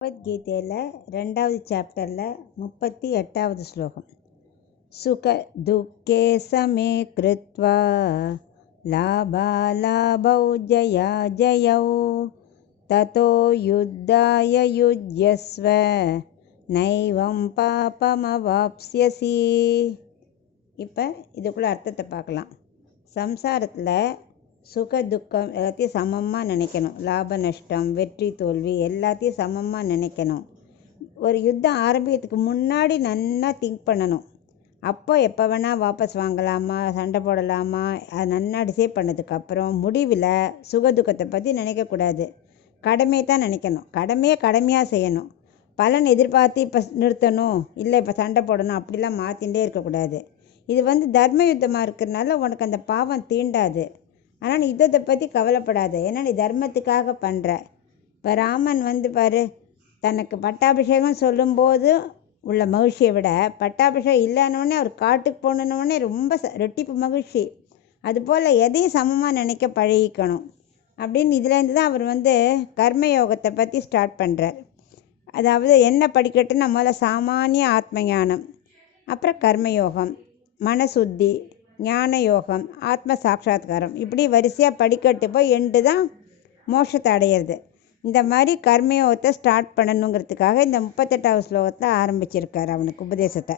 பகவத்கீதையில் 2வது சாப்டரில் 38வது ஸ்லோகம். சுக துக்கே சமே கிருத்வா லாபாலாபௌ ஜயா ஜயௌ ததோ யுத்தாய யுஜ்யஸ்வ நைவம் பாபமவாப்ஸ்யசி. இப்போ இதுக்குள்ள அர்த்தத்தை பார்க்கலாம். சம்சாரத்தில் சுக துக்கம் எல்லாத்தையும் சமமாக நினைக்கணும். லாப நஷ்டம், வெற்றி தோல்வி எல்லாத்தையும் சமமாக நினைக்கணும். ஒரு யுத்தம் ஆரம்பிக்கிறதுக்கு முன்னாடி நல்லா திங்க் பண்ணணும். அப்போ எப்போ வேணால் வாபஸ் வாங்கலாமா, சண்டை போடலாமா, அது நல்லா டிசைட் பண்ணதுக்கப்புறம் முடிவில் சுக துக்கத்தை பற்றி நினைக்கக்கூடாது. கடமையை தான் நினைக்கணும். கடமையை கடமையாக செய்யணும். பலன் எதிர்பார்த்து இப்போ நிறுத்தணும், இல்லை இப்போ சண்டை போடணும், அப்படிலாம் மாற்றிகிட்டே இருக்கக்கூடாது. இது தர்ம யுத்தமாக இருக்கிறதுனால உனக்கு அந்த பாவம் தீண்டாது. ஆனால் நீ யுத்தத்தை பற்றி கவலைப்படாத, ஏன்னா நீ தர்மத்துக்காக பண்ணுற. இப்போ ராமன் பாரு, தனக்கு பட்டாபிஷேகம் சொல்லும்போது உள்ள மகிழ்ச்சியை விட பட்டாபிஷேகம் இல்லைன்னொடனே அவர் காட்டுக்கு போனோடனே ரொம்ப ரெட்டிப்பு மகிழ்ச்சி. அதுபோல் எதையும் சமமாக நினைக்க பழகிக்கணும் அப்படின்னு இதுலேருந்து தான் அவர் கர்மயோகத்தை பற்றி ஸ்டார்ட் பண்ணுறார். அதாவது என்ன படிக்கட்டுன்னு முதல்ல சாமானிய ஆத்ம ஞானம், அப்புறம் கர்மயோகம், மனசுத்தி, ஞான யோகம், ஆத்ம சாட்சாத்காரம், இப்படி வரிசையாக படிக்கட்டு போய் எண்டு தான் மோட்சத்தை அடையிறது. இந்த மாதிரி கர்மயோகத்தை ஸ்டார்ட் பண்ணணுங்கிறதுக்காக இந்த 38வது ஸ்லோகத்தை ஆரம்பிச்சிருக்கார் அவனுக்கு உபதேசத்தை.